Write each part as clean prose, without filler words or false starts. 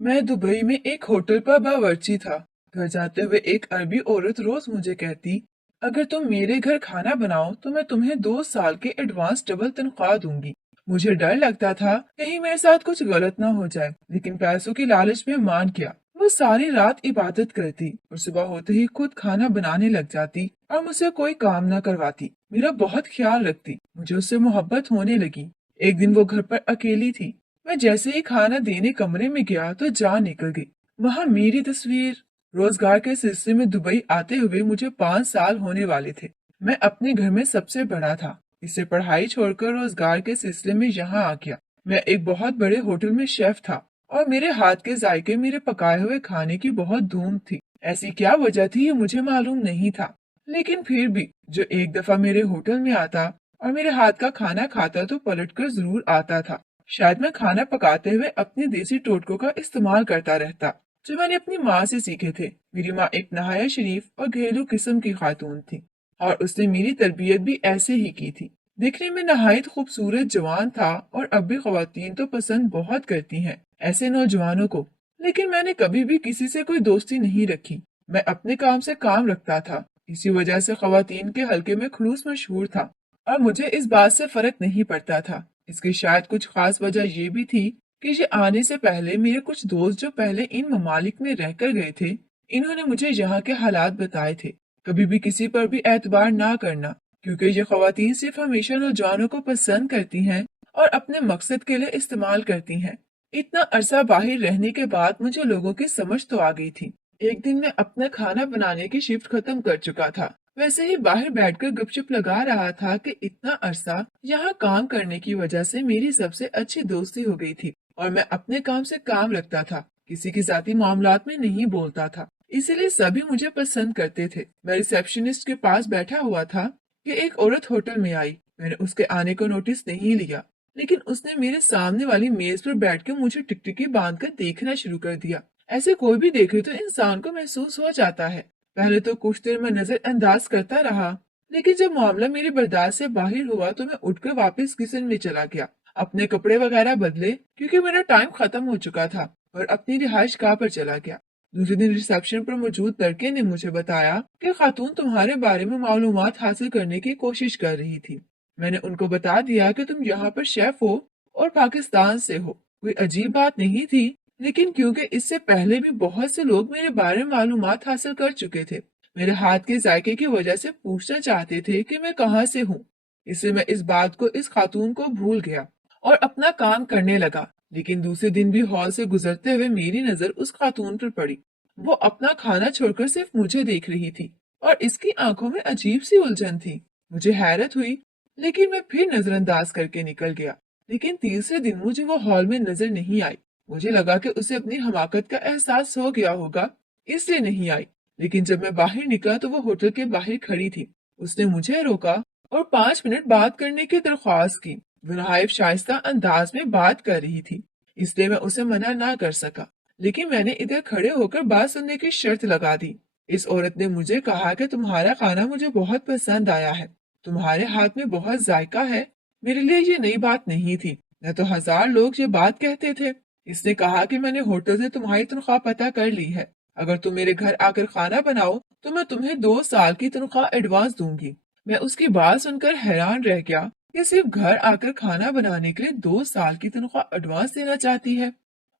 मैं दुबई में एक होटल पर बावर्ची था। घर जाते हुए एक अरबी औरत रोज मुझे कहती, अगर तुम मेरे घर खाना बनाओ तो मैं तुम्हें 2 साल के एडवांस डबल तनख्वाह दूंगी। मुझे डर लगता था कहीं मेरे साथ कुछ गलत ना हो जाए, लेकिन पैसों की लालच में मान गया। वो सारी रात इबादत करती और सुबह होते ही खुद खाना बनाने लग जाती और मुझसे कोई काम ना करवाती। मेरा बहुत ख्याल रखती। मुझे उससे मोहब्बत होने लगी। एक दिन वो घर पर अकेली थी। मैं जैसे ही खाना देने कमरे में गया तो जान निकल गई। वहां मेरी तस्वीर। रोजगार के सिलसिले में दुबई आते हुए मुझे 5 साल होने वाले थे। मैं अपने घर में सबसे बड़ा था। इससे पढ़ाई छोड़कर रोजगार के सिलसिले में यहाँ आ गया। मैं एक बहुत बड़े होटल में शेफ था और मेरे हाथ के जायके, मेरे पकाए हुए खाने की बहुत धूम थी। ऐसी क्या वजह थी ये मुझे मालूम नहीं था, लेकिन फिर भी जो एक दफा मेरे होटल में आता और मेरे हाथ का खाना खाता तो पलटकर जरूर आता था। शायद मैं खाना पकाते हुए अपने देसी टोटकों का इस्तेमाल करता रहता, जो मैंने अपनी माँ से सीखे थे। मेरी माँ एक नहाया शरीफ और घरेलू किस्म की खातून थी और उसने मेरी तरबियत भी ऐसे ही की थी। दिखने में नहायत खूबसूरत जवान था और अब भी खवातीन तो पसंद बहुत करती हैं ऐसे नौजवानों को। लेकिन मैंने कभी भी किसी से कोई दोस्ती नहीं रखी। मैं अपने काम से काम रखता था। इसी वजह से खवातीन के हलके में खलूस मशहूर था और मुझे इस बात से फर्क नहीं पड़ता था। इसकी शायद कुछ खास वजह ये भी थी कि ये आने से पहले मेरे कुछ दोस्त जो पहले इन ममालिक में रहकर गए थे, इन्होंने मुझे यहाँ के हालात बताए थे। कभी भी किसी पर भी एतबार ना करना, क्योंकि ये खवातीन सिर्फ हमेशा नौजवानों को पसंद करती हैं और अपने मकसद के लिए इस्तेमाल करती हैं। इतना अरसा बाहर रहने के बाद मुझे लोगों की समझ तो आ गई थी। एक दिन मैं अपना खाना बनाने की शिफ्ट खत्म कर चुका था। वैसे ही बाहर बैठकर गुपचुप लगा रहा था कि इतना अरसा यहाँ काम करने की वजह से मेरी सबसे अच्छी दोस्ती हो गई थी और मैं अपने काम से काम रखता था, किसी की जाती मामलात में नहीं बोलता था। इसीलिए सभी मुझे पसंद करते थे। मैं रिसेप्शनिस्ट के पास बैठा हुआ था कि एक औरत होटल में आई। मैंने उसके आने को नोटिस नहीं लिया, लेकिन उसने मेरे सामने वाली मेज पर बैठकर मुझे टिकटिकी बांधकर देखना शुरू कर दिया। ऐसे कोई भी देखे तो इंसान को महसूस हो जाता है। पहले तो कुछ देर मैं नजरअंदाज करता रहा, लेकिन जब मामला मेरी बर्दाश्त से बाहर हुआ तो मैं उठकर वापस किचन में चला गया। अपने कपड़े वगैरह बदले क्योंकि मेरा टाइम खत्म हो चुका था, और अपनी रिहाइश गाह पर चला गया। दूसरे दिन रिसेप्शन पर मौजूद लड़के ने मुझे बताया कि खातून तुम्हारे बारे में मालूमात हासिल करने की कोशिश कर रही थी। मैंने उनको बता दिया कि तुम यहाँ पर शेफ हो और पाकिस्तान से हो। कोई अजीब बात नहीं थी, लेकिन क्योंकि इससे पहले भी बहुत से लोग मेरे बारे में मालूमात हासिल कर चुके थे, मेरे हाथ के जायके की वजह से पूछना चाहते थे कि मैं कहाँ से हूँ। इससे मैं इस बात को, इस खातून को भूल गया और अपना काम करने लगा। लेकिन दूसरे दिन भी हॉल से गुजरते हुए मेरी नजर उस खातून पर पड़ी। वो अपना खाना छोड़कर सिर्फ मुझे देख रही थी और इसकी आंखों में अजीब सी उलझन थी। मुझे हैरत हुई, लेकिन मैं फिर नजरअंदाज करके निकल गया। लेकिन तीसरे दिन मुझे वो हॉल में नजर नहीं आई। मुझे लगा कि उसे अपनी हमाकत का एहसास हो गया होगा, इसलिए नहीं आई। लेकिन जब मैं बाहर निकला तो वो होटल के बाहर खड़ी थी। उसने मुझे रोका और 5 मिनट बात करने की दरख्वास्त की। वो नहायत शाइस्ता अंदाज में बात कर रही थी, इसलिए मैं उसे मना ना कर सका। लेकिन मैंने इधर खड़े होकर बात सुनने की शर्त लगा दी। इस औरत ने मुझे कहा कि तुम्हारा खाना मुझे बहुत पसंद आया है, तुम्हारे हाथ में बहुत जायका है। मेरे लिए ये नई बात नहीं थी, न तो 1000 लोग ये बात कहते थे। इसने कहा कि मैंने होटल से तुम्हारी तनख्वाह पता कर ली है। अगर तुम मेरे घर आकर खाना बनाओ तो मैं तुम्हें 2 साल की तनख्वाह एडवांस दूंगी। मैं उसकी बात सुनकर हैरान रह गया कि सिर्फ घर आकर खाना बनाने के लिए 2 साल की तनख्वाह एडवांस देना चाहती है।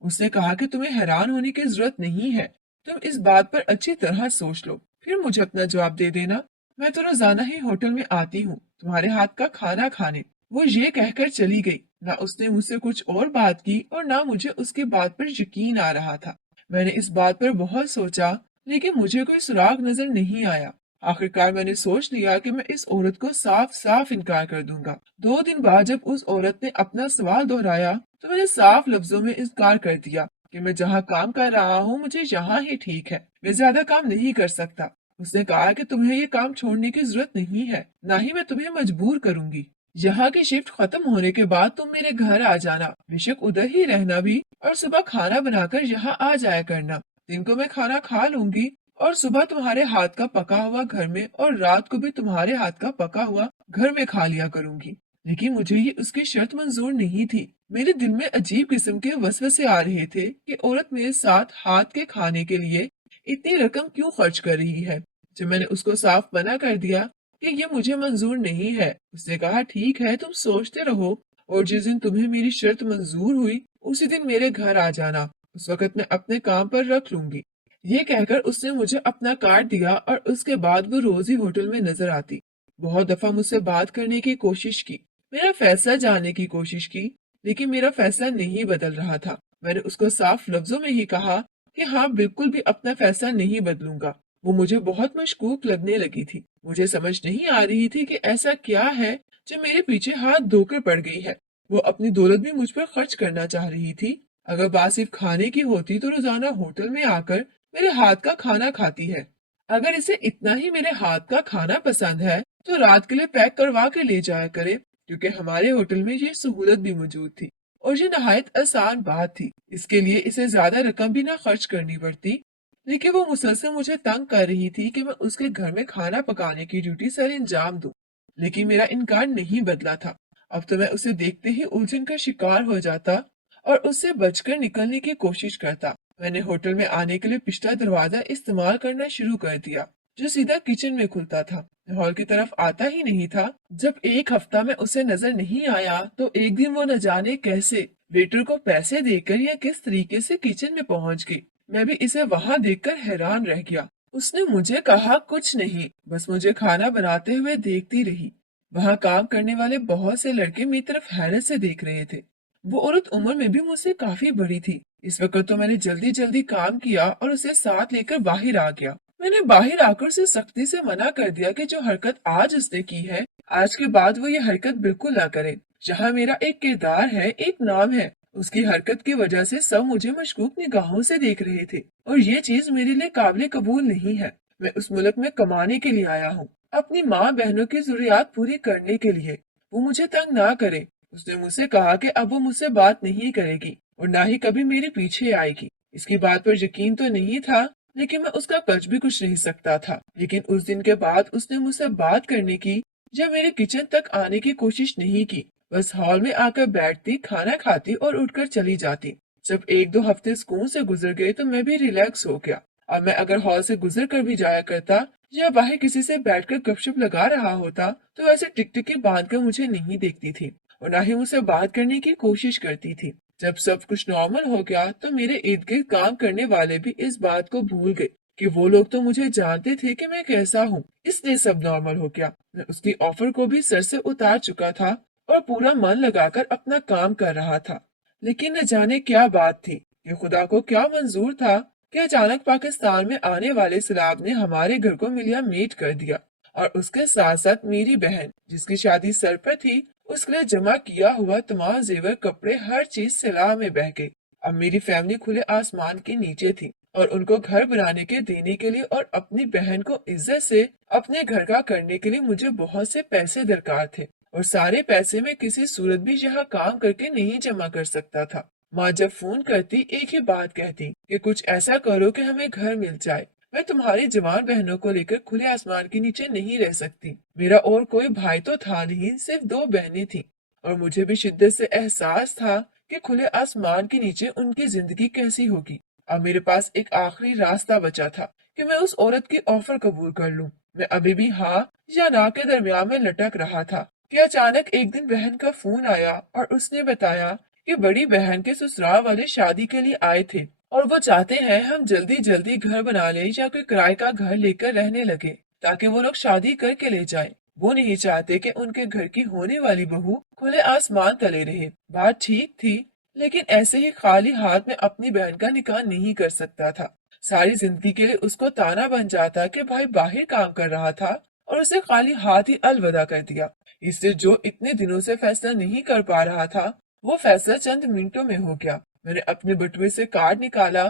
उसने कहा कि तुम्हें हैरान होने की जरूरत नहीं है, तुम इस बात पर अच्छी तरह सोच लो, फिर मुझे अपना जवाब दे देना। मैं तो रोजाना ही होटल में आती हूँ तुम्हारे हाथ का खाना खाने। वो ये कहकर चली गई। ना उसने मुझसे कुछ और बात की और ना मुझे उसकी बात पर यकीन आ रहा था। मैंने इस बात पर बहुत सोचा, लेकिन मुझे कोई सुराग नजर नहीं आया। आखिरकार मैंने सोच लिया कि मैं इस औरत को साफ साफ इनकार कर दूंगा। 2 दिन बाद जब उस औरत ने अपना सवाल दोहराया तो मैंने साफ लफ्जों में इनकार कर दिया कि मैं जहाँ काम कर रहा हूँ मुझे यहाँ ही ठीक है, मैं ज्यादा काम नहीं कर सकता। उसने कहा कि तुम्हें ये काम छोड़ने की जरूरत नहीं है, ना ही मैं तुम्हें मजबूर करूंगी। यहाँ की शिफ्ट खत्म होने के बाद तुम मेरे घर आ जाना, बेशक उधर ही रहना भी, और सुबह खाना बनाकर यहाँ आ जाया करना। दिन को मैं खाना खा लूंगी और सुबह तुम्हारे हाथ का पका हुआ घर में और रात को भी तुम्हारे हाथ का पका हुआ घर में खा लिया करूंगी। लेकिन मुझे ये उसकी शर्त मंजूर नहीं थी। मेरे दिल में अजीब किस्म के वसवसे आ रहे थे कि औरत मेरे साथ हाथ के खाने के लिए इतनी रकम क्यों खर्च कर रही है। जब मैंने उसको साफ मना कर दिया कि ये मुझे मंजूर नहीं है, उसने कहा ठीक है तुम सोचते रहो, और जिस दिन तुम्हें मेरी शर्त मंजूर हुई उसी दिन मेरे घर आ जाना, उस वक्त मैं अपने काम पर रख लूंगी। ये कहकर उसने मुझे अपना कार्ड दिया और उसके बाद वो रोज ही होटल में नजर आती। बहुत दफा मुझसे बात करने की कोशिश की, मेरा फैसला जानने की कोशिश की, लेकिन मेरा फैसला नहीं बदल रहा था। मैंने उसको साफ लफ्जों में ही कहा कि हाँ बिल्कुल भी अपना फैसला नहीं बदलूंगा। वो मुझे बहुत मशकूक लगने लगी थी। मुझे समझ नहीं आ रही थी कि ऐसा क्या है जो मेरे पीछे हाथ धोकर पड़ गई है। वो अपनी दौलत भी मुझ पर खर्च करना चाह रही थी। अगर बात सिर्फ खाने की होती तो रोजाना होटल में आकर मेरे हाथ का खाना खाती है। अगर इसे इतना ही मेरे हाथ का खाना पसंद है तो रात के लिए पैक करवा के ले जाया करे, क्योंकि हमारे होटल में ये सहूलत भी मौजूद थी और ये नहायत आसान बात थी। इसके लिए इसे ज्यादा रकम भी ना खर्च करनी पड़ती। लेकिन वो मुसलसल मुझे तंग कर रही थी कि मैं उसके घर में खाना पकाने की ड्यूटी सर अंजाम दूं। लेकिन मेरा इनकार नहीं बदला था। अब तो मैं उसे देखते ही उलझन का शिकार हो जाता और उससे बचकर निकलने की कोशिश करता। मैंने होटल में आने के लिए पिछला दरवाजा इस्तेमाल करना शुरू कर दिया, जो सीधा किचन में खुलता था। हॉल की तरफ आता ही नहीं था। जब एक हफ्ता में उसे नजर नहीं आया तो एक दिन वो न जाने कैसे वेटर को पैसे देकर या किस तरीके से किचन में पहुंच गई। मैं भी इसे वहां देखकर हैरान रह गया। उसने मुझे कहा कुछ नहीं, बस मुझे खाना बनाते हुए देखती रही। वहां काम करने वाले बहुत से लड़के मेरी तरफ हैरत से देख रहे थे। वो औरत उम्र में भी मुझसे काफी बड़ी थी। इस वक्त तो मैंने जल्दी जल्दी काम किया और उसे साथ लेकर बाहर आ गया। मैंने बाहर आकर उसे सख्ती से मना कर दिया कि जो हरकत आज उसने की है, आज के बाद वो ये हरकत बिल्कुल ना करे। जहाँ मेरा एक किरदार है, एक नाम है, उसकी हरकत की वजह से सब मुझे मशकूक निगाहों से देख रहे थे और ये चीज मेरे लिए काबिल कबूल नहीं है। मैं उस मुल्क में कमाने के लिए आया हूँ, अपनी माँ बहनों की जरूरियात पूरी करने के लिए। वो मुझे तंग ना करे। उसने मुझसे कहा कि अब वो मुझसे बात नहीं करेगी और ना ही कभी मेरे पीछे आएगी। इसकी बात पर यकीन तो नहीं था, लेकिन मैं उसका कर्ज भी कुछ नहीं सकता था। लेकिन उस दिन के बाद उसने मुझसे बात करने की या मेरे किचन तक आने की कोशिश नहीं की। बस हॉल में आकर बैठती, खाना खाती और उठकर चली जाती। जब एक दो हफ्ते सुकून से गुजर गए तो मैं भी रिलैक्स हो गया। अब मैं अगर हॉल से गुजर कर भी जाया करता या बाहर किसी से बैठकर गपशप लगा रहा होता तो ऐसे टिकटिकी बांध कर मुझे नहीं देखती थी और ना ही मुझसे बात करने की कोशिश करती थी। जब सब कुछ नॉर्मल हो गया तो मेरे इर्द गिर्द काम करने वाले भी इस बात को भूल गए कि वो लोग तो मुझे जानते थे कि मैं कैसा हूँ, इसलिए सब नॉर्मल हो गया। मैं उसकी ऑफर को भी सर से उतार चुका था और पूरा मन लगाकर अपना काम कर रहा था। लेकिन न जाने क्या बात थी, ये खुदा को क्या मंजूर था कि अचानक पाकिस्तान में आने वाले सैलाब ने हमारे घर को मिलिया मेट कर दिया और उसके साथ साथ मेरी बहन जिसकी शादी सर पर थी, उसके लिए जमा किया हुआ तमाम जेवर, कपड़े, हर चीज सैलाब में बह गई। अब मेरी फैमिली खुले आसमान के नीचे थी और उनको घर बनाने के देने के लिए और अपनी बहन को इज्जत से अपने घर का करने के लिए मुझे बहुत से पैसे दरकार थे और सारे पैसे मैं किसी सूरत भी यहाँ काम करके नहीं जमा कर सकता था। माँ जब फोन करती एक ही बात कहती कि कुछ ऐसा करो कि हमें घर मिल जाए। मैं तुम्हारी जवान बहनों को लेकर खुले आसमान के नीचे नहीं रह सकती। मेरा और कोई भाई तो था नहीं, सिर्फ दो बहनें थी और मुझे भी शिद्दत से एहसास था कि खुले आसमान के नीचे उनकी जिंदगी कैसी होगी। अब मेरे पास एक आखिरी रास्ता बचा था कि मैं उस औरत की ऑफर कबूल कर लूं। मैं अभी भी हाँ या ना के दरमियान में लटक रहा था कि अचानक एक दिन बहन का फोन आया और उसने बताया कि बड़ी बहन के ससुराल वाले शादी के लिए आए थे और वो चाहते हैं हम जल्दी जल्दी घर बना ले या कोई किराए का घर लेकर रहने लगे ताकि वो लोग शादी करके ले जाएं। वो नहीं चाहते कि उनके घर की होने वाली बहू खुले आसमान तले रहे। बात ठीक थी, लेकिन ऐसे ही खाली हाथ में अपनी बहन का निकाह नहीं कर सकता था। सारी जिंदगी के लिए उसको ताना बन जाता कि भाई बाहर काम कर रहा था और उसे खाली हाथ ही अलविदा कर दिया। इससे जो इतने दिनों से फैसला नहीं कर पा रहा था, वो फैसला चंद मिनटों में हो गया। मैंने अपने बटुए से कार्ड निकाला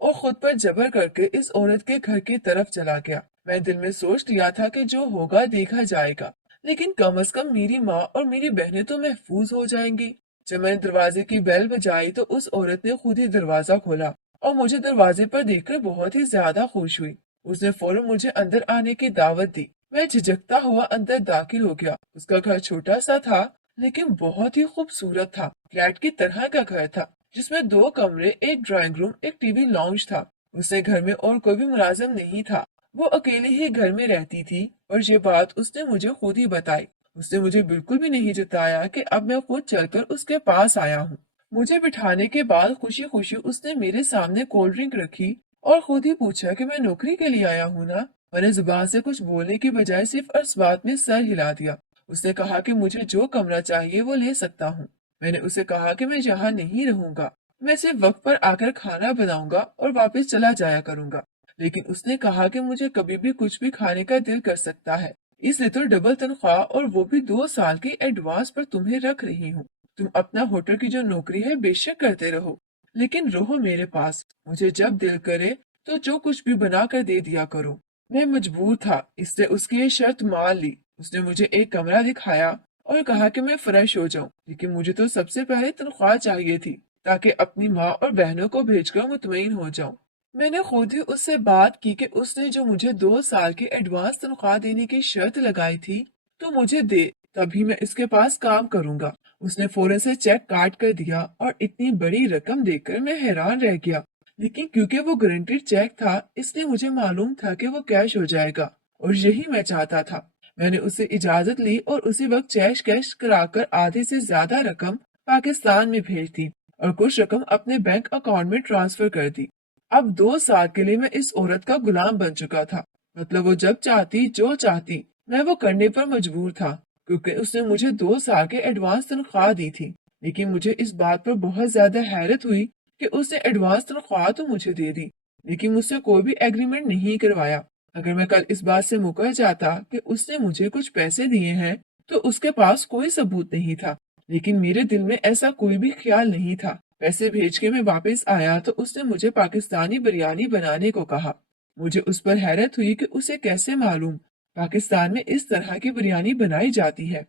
और खुद पर जबर करके इस औरत के घर की तरफ चला गया। मैं दिल में सोच लिया था कि जो होगा देखा जाएगा, लेकिन कम से कम मेरी माँ और मेरी बहनें तो महफूज हो जाएंगी। जब मैंने दरवाजे की बेल बजाई तो उस औरत ने खुद ही दरवाजा खोला और मुझे दरवाजे पर देखकर बहुत ही ज्यादा खुश हुई। उसने फौरन मुझे अंदर आने की दावत दी। मैं झिझकता हुआ अंदर दाखिल हो गया। उसका घर छोटा सा था, लेकिन बहुत ही खूबसूरत था। फ्लैट की तरह का घर था जिसमें 2 कमरे, एक ड्राइंग रूम, एक टीवी लाउंज था। उससे घर में और कोई भी मुलाजिम नहीं था। वो अकेले ही घर में रहती थी और ये बात उसने मुझे खुद ही बताई। उसने मुझे बिल्कुल भी नहीं जताया कि अब मैं खुद चलकर उसके पास आया हूँ। मुझे बिठाने के बाद खुशी खुशी उसने मेरे सामने कोल्ड ड्रिंक रखी और खुद ही पूछा कि मैं नौकरी के लिए आया हूँ ना। मैंने जुबान से कुछ बोलने की बजाय सिर्फ इस बात में सर हिला दिया। उसने कहा कि मुझे जो कमरा चाहिए वो ले सकता हूँ। मैंने उसे कहा कि मैं यहाँ नहीं रहूंगा, मैं सिर्फ वक्त पर आकर खाना बनाऊंगा और वापस चला जाया करूंगा। लेकिन उसने कहा कि मुझे कभी भी कुछ भी खाने का दिल कर सकता है, इसलिए तो डबल तनख्वाह और वो भी 2 साल की एडवांस पर तुम्हें रख रही हूँ। तुम अपना होटल की जो नौकरी है बेशक करते रहो, लेकिन रहो मेरे पास। मुझे जब दिल करे तो जो कुछ भी बना कर दे दिया करो। मैं मजबूर था, इसलिए उसकी ये शर्त मान ली। उसने मुझे एक कमरा दिखाया और कहा कि मैं फ्रेश हो जाऊं, लेकिन मुझे तो सबसे पहले तनख्वाह चाहिए थी ताकि अपनी माँ और बहनों को भेजकर मुतमईन हो जाऊं। मैंने खुद ही उससे बात की कि उसने जो मुझे 2 साल की एडवांस तनख्वाह देने की शर्त लगाई थी तो मुझे दे, तभी मैं इसके पास काम करूंगा। उसने फौरन से चेक काट कर दिया और इतनी बड़ी रकम देकर मैं हैरान रह गया। लेकिन क्योंकि वो गारंटीड चेक था इसलिए मुझे मालूम था कि वो कैश हो जाएगा और यही मैं चाहता था। मैंने उससे इजाजत ली और उसी वक्त कैश कराकर आधे से ज्यादा रकम पाकिस्तान में भेज दी और कुछ रकम अपने बैंक अकाउंट में ट्रांसफर कर दी। अब 2 साल के लिए मैं इस औरत का गुलाम बन चुका था। मतलब वो जब चाहती जो चाहती मैं वो करने पर मजबूर था, क्योंकि उसने मुझे 2 साल के एडवांस तनख्वाह दी थी। लेकिन मुझे इस बात पर बहुत ज्यादा हैरत हुई कि उसने एडवांस तनख्वाह तो मुझे दे दी, लेकिन मुझसे कोई भी एग्रीमेंट नहीं करवाया। अगर मैं कल इस बात से मुकर जाता कि उसने मुझे कुछ पैसे दिए हैं तो उसके पास कोई सबूत नहीं था। लेकिन मेरे दिल में ऐसा कोई भी ख्याल नहीं था। पैसे भेज के मैं वापस आया तो उसने मुझे पाकिस्तानी बिरयानी बनाने को कहा। मुझे उस पर हैरत हुई कि उसे कैसे मालूम पाकिस्तान में इस तरह की बिरयानी बनाई जाती है।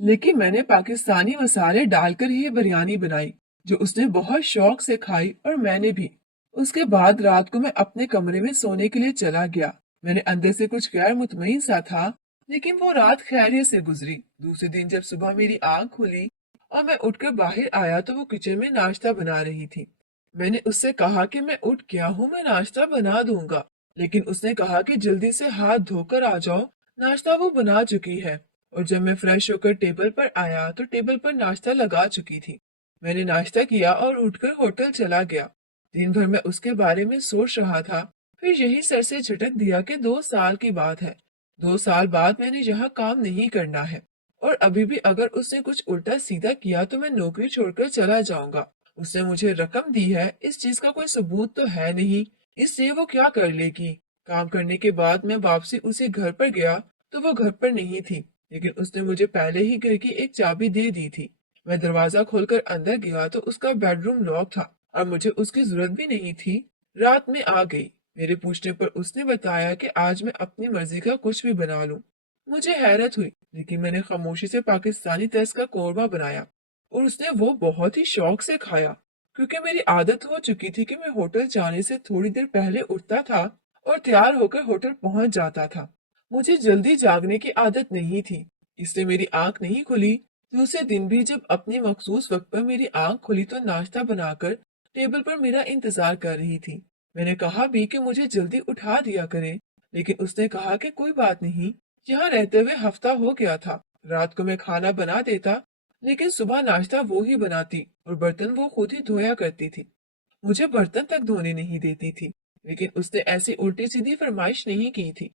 लेकिन मैंने पाकिस्तानी मसाले डालकर ही बिरयानी बनाई, जो उसने बहुत शौक से खाई और मैंने भी। उसके बाद रात को मैं अपने कमरे में सोने के लिए चला गया। मैंने अंदर से कुछ गैर मुतमईन सा था, लेकिन वो रात खैरियत से गुजरी। दूसरे दिन जब सुबह मेरी आंख खुली और मैं उठकर बाहर आया तो वो किचन में नाश्ता बना रही थी। मैंने उससे कहा कि मैं उठ गया हूँ, मैं नाश्ता बना दूंगा। लेकिन उसने कहा कि जल्दी से हाथ धोकर आ जाओ, नाश्ता वो बना चुकी है। और जब मैं फ्रेश होकर टेबल पर आया तो टेबल पर नाश्ता लगा चुकी थी। मैंने नाश्ता किया और उठकर होटल चला गया। दिन भर मैं उसके बारे में सोच रहा था। फिर यही सर से झटक दिया कि 2 साल की बात है। 2 साल बाद मैंने यहाँ काम नहीं करना है और अभी भी अगर उसने कुछ उल्टा सीधा किया तो मैं नौकरी छोड़कर चला जाऊंगा। उसने मुझे रकम दी है, इस चीज का कोई सबूत तो है नहीं, इसलिए वो क्या कर लेगी। काम करने के बाद मैं वापसी उसी घर पर गया तो वो घर पर नहीं थी, लेकिन उसने मुझे पहले ही घर की एक चाबी दे दी थी। मैं दरवाजा खोलकर अंदर गया तो उसका बेडरूम लॉक था और मुझे उसकी जरूरत भी नहीं थी। रात में आ गई। मेरे पूछने पर उसने बताया कि आज मैं अपनी मर्जी का कुछ भी बना लूं। मुझे हैरत हुई, लेकिन मैंने खामोशी से पाकिस्तानी तर्ज का कौरमा बनाया और उसने वो बहुत ही शौक से खाया, क्योंकि मेरी आदत हो चुकी थी कि मैं होटल जाने से थोड़ी देर पहले उठता था और तैयार होकर होटल पहुंच जाता था। मुझे जल्दी जागने की आदत नहीं थी, इसलिए मेरी आंख नहीं खुली। दूसरे दिन भी जब अपनी मखसूस वक्त पर मेरी आंख खुली तो नाश्ता बनाकर टेबल पर मेरा इंतजार कर रही थी। मैंने कहा भी कि मुझे जल्दी उठा दिया करे, लेकिन उसने कहा कि कोई बात नहीं, यहाँ रहते हुए हफ्ता हो गया था। रात को मैं खाना बना देता, लेकिन सुबह नाश्ता वो ही बनाती और बर्तन वो खुद ही धोया करती थी। मुझे बर्तन तक धोने नहीं देती थी, लेकिन उसने ऐसी उल्टी सीधी फरमाइश नहीं की थी।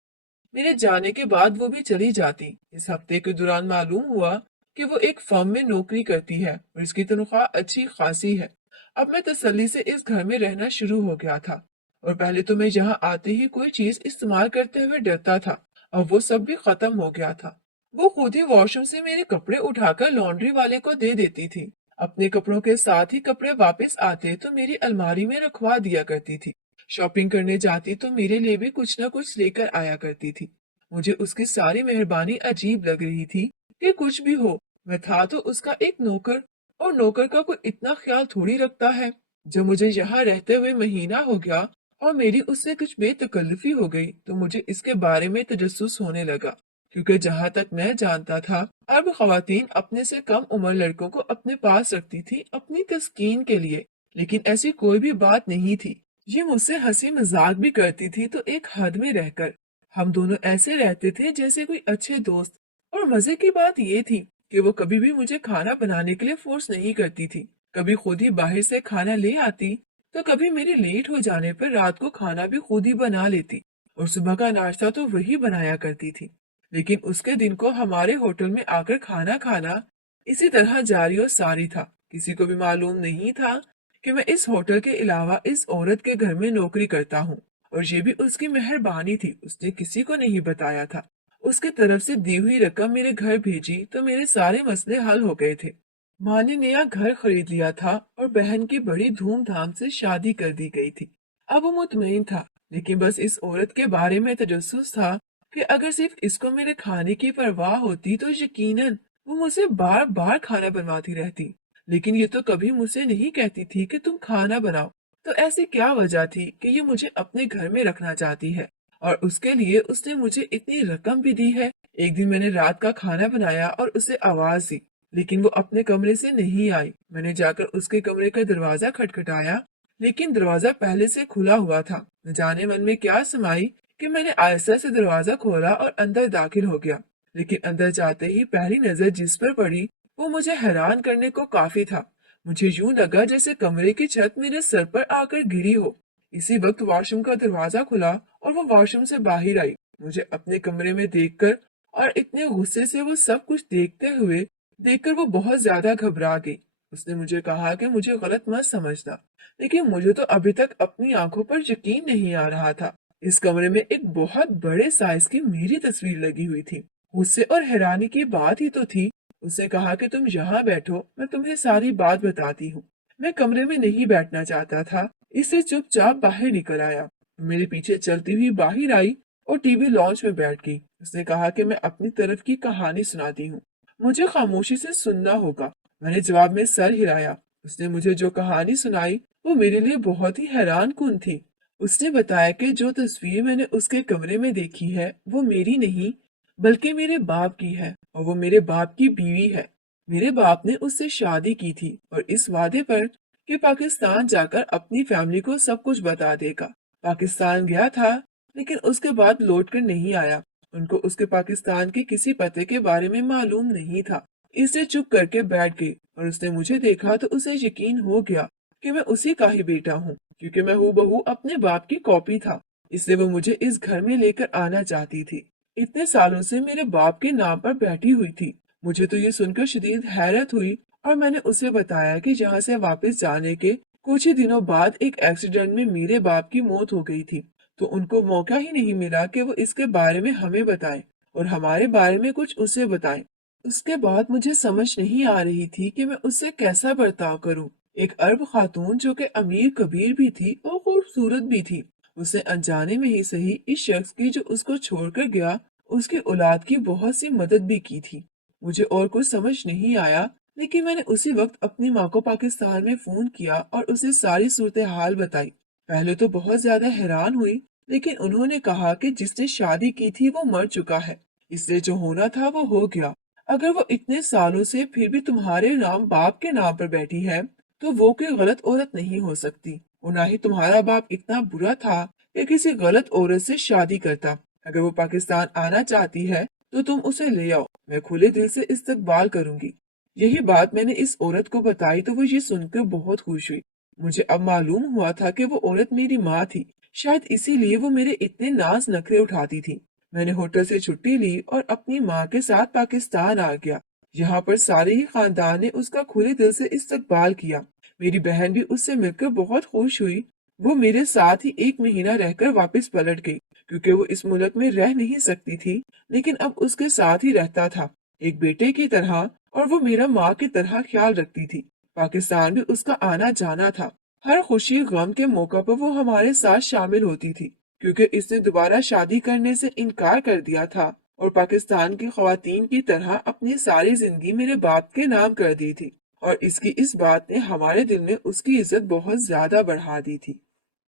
मेरे जाने के बाद वो भी चली जाती। इस हफ्ते के दौरान मालूम हुआ कि वो एक फर्म में नौकरी करती है और इसकी तनख्वाह अच्छी खासी है। अब मैं तसल्ली से इस घर में रहना शुरू हो गया था और पहले तो मैं यहाँ आते ही कोई चीज इस्तेमाल करते हुए डरता था। अब वो सब भी खत्म हो गया था। वो खुद ही वॉशरूम से मेरे कपड़े उठाकर लॉन्ड्री वाले को दे देती थी। अपने कपड़ों के साथ ही कपड़े वापस आते तो मेरी अलमारी में रखवा दिया करती थी। शॉपिंग करने जाती तो मेरे लिए भी कुछ न कुछ लेकर आया करती थी। मुझे उसकी सारी मेहरबानी अजीब लग रही थी कि कुछ भी हो, मैं था तो उसका एक नौकर, और नौकर का कोई इतना ख्याल थोड़ी रखता है। जब मुझे यहाँ रहते हुए महीना हो गया और मेरी उससे कुछ बेतकल्लुफी हो गई तो मुझे इसके बारे में तजस्सुस होने लगा। क्योंकि जहां तक मैं जानता था, अरब खवातीन अपने से कम उम्र लड़कों को अपने पास रखती थी अपनी तस्कीन के लिए, लेकिन ऐसी कोई भी बात नहीं थी। ये मुझसे हंसी मजाक भी करती थी तो एक हद में रहकर। हम दोनों ऐसे रहते थे जैसे कोई अच्छे दोस्त। और मजे की बात ये थी कि वो कभी भी मुझे खाना बनाने के लिए फोर्स नहीं करती थी। कभी खुद ही बाहर से खाना ले आती, तो कभी मेरे लेट हो जाने पर रात को खाना भी खुद ही बना लेती, और सुबह का नाश्ता तो वही बनाया करती थी। लेकिन उसके दिन को हमारे होटल में आकर खाना खाना इसी तरह जारी और सारी था। किसी को भी मालूम नहीं था कि मैं इस होटल के अलावा इस औरत के घर में नौकरी करता हूँ, और ये भी उसकी मेहरबानी थी, उसने किसी को नहीं बताया था। उसकी तरफ से दी हुई रकम मेरे घर भेजी तो मेरे सारे मसले हल हो गए थे। माँ ने नया घर खरीद लिया था और बहन की बड़ी धूमधाम से शादी कर दी गई थी। अब वो मुतमईन था, लेकिन बस इस औरत के बारे में तजस्सुस था कि अगर सिर्फ इसको मेरे खाने की परवाह होती तो यकीनन वो मुझसे बार बार खाना बनवाती रहती। लेकिन ये तो कभी मुझसे नहीं कहती थी कि तुम खाना बनाओ। तो ऐसी क्या वजह थी कि ये मुझे अपने घर में रखना चाहती है, और उसके लिए उसने मुझे इतनी रकम भी दी है। एक दिन मैंने रात का खाना बनाया और उसे आवाज दी, लेकिन वो अपने कमरे से नहीं आई। मैंने जाकर उसके कमरे का दरवाजा खटखटाया, लेकिन दरवाजा पहले से खुला हुआ था। न जाने मन में क्या समाई कि मैंने आहिस्ता से दरवाजा खोला और अंदर दाखिल हो गया। लेकिन अंदर जाते ही पहली नजर जिस पर पड़ी वो मुझे हैरान करने को काफी था। मुझे यूं लगा जैसे कमरे की छत मेरे सर पर आकर गिरी हो। इसी वक्त वॉशरूम का दरवाजा खुला और वो वॉशरूम से बाहर आई, मुझे अपने कमरे में देखकर। और इतने गुस्से से वो सब कुछ देखकर वो बहुत ज्यादा घबरा गई। उसने मुझे कहा कि मुझे गलत मत समझना, लेकिन मुझे तो अभी तक अपनी आंखों पर यकीन नहीं आ रहा था। इस कमरे में एक बहुत बड़े साइज की मेरी तस्वीर लगी हुई थी। गुस्से और हैरानी की बात ही तो थी। उसने कहा कि तुम यहाँ बैठो, मैं तुम्हें सारी बात बताती हूँ। मैं कमरे में नहीं बैठना चाहता था, इससे चुपचाप बाहर निकल आया। मेरे पीछे चलती हुई बाहर आई और टीवी लॉन्च में बैठ गई। उसने कहा कि मैं अपनी तरफ की कहानी सुनाती हूँ, मुझे खामोशी से सुनना होगा। मैंने जवाब में सर हिलाया। उसने मुझे जो कहानी सुनाई वो मेरे लिए बहुत ही हैरान कुन थी। उसने बताया कि जो तस्वीर मैंने उसके कमरे में देखी है वो मेरी नहीं, बल्कि मेरे बाप की है, और वो मेरे बाप की बीवी है। मेरे बाप ने उससे शादी की थी और इस वादे पर कि पाकिस्तान जाकर अपनी फैमिली को सब कुछ बता देगा। पाकिस्तान गया था, लेकिन उसके बाद लौट कर नहीं आया। उनको उसके पाकिस्तान के किसी पते के बारे में मालूम नहीं था, इसलिए चुप करके बैठ गई। और उसने मुझे देखा तो उसे यकीन हो गया कि मैं उसी का ही बेटा हूँ, क्योंकि मैं हूबहू अपने बाप की कॉपी था। इसलिए वो मुझे इस घर में लेकर आना चाहती थी। इतने सालों से मेरे बाप के नाम पर बैठी हुई थी। मुझे तो ये सुनकर शदीद हैरत हुई, और मैंने उसे बताया कि यहाँ से वापस जाने के कुछ ही दिनों बाद एक एक्सीडेंट में मेरे बाप की मौत हो गई थी। तो उनको मौका ही नहीं मिला कि वो इसके बारे में हमें बताएं और हमारे बारे में कुछ उसे बताएं। उसके बाद मुझे समझ नहीं आ रही थी कि मैं उससे कैसा बर्ताव करूं। एक अरब खातून जो कि अमीर कबीर भी थी और खूबसूरत भी थी, उसने अनजाने में ही सही इस शख्स की जो उसको छोड़कर गया, उसकी औलाद की बहुत सी मदद भी की थी। मुझे और कुछ समझ नहीं आया, लेकिन मैंने उसी वक्त अपनी माँ को पाकिस्तान में फोन किया और उसे सारी सूरत हाल बताई। पहले तो बहुत ज्यादा हैरान हुई, लेकिन उन्होंने कहा कि जिसने शादी की थी वो मर चुका है, इसलिए जो होना था वो हो गया। अगर वो इतने सालों से फिर भी तुम्हारे नाम बाप के नाम पर बैठी है, तो वो कोई गलत औरत नहीं हो सकती, और ना ही तुम्हारा बाप इतना बुरा था कि किसी गलत औरत से शादी करता। अगर वो पाकिस्तान आना चाहती है तो तुम उसे ले आओ, मैं खुले दिल से इस्तकबाल करूंगी। यही बात मैंने इस औरत को बताई तो वो ये सुनकर बहुत खुश हुई। मुझे अब मालूम हुआ था कि वो औरत मेरी माँ थी, शायद इसीलिए वो मेरे इतने नाज नखरे उठाती थी। मैंने होटल से छुट्टी ली और अपनी माँ के साथ पाकिस्तान आ गया। यहाँ पर सारे ही खानदान ने उसका खुले दिल से इस्तकबाल किया। मेरी बहन भी उससे मिलकर बहुत खुश हुई। वो मेरे साथ ही 1 महीना रहकर वापस पलट गई, क्योंकि वो इस मुल्क में रह नहीं सकती थी, लेकिन अब उसके साथ ही रहता था, एक बेटे की तरह, और वो मेरा माँ की तरह ख्याल रखती थी। पाकिस्तान भी उसका आना जाना था। हर खुशी गम के मौका पर वो हमारे साथ शामिल होती थी, क्योंकि इसने दोबारा शादी करने से इनकार कर दिया था और पाकिस्तान की खवातीन की तरह अपनी सारी जिंदगी मेरे बाप के नाम कर दी थी। और इसकी इस बात ने हमारे दिल में उसकी इज्जत बहुत ज्यादा बढ़ा दी थी।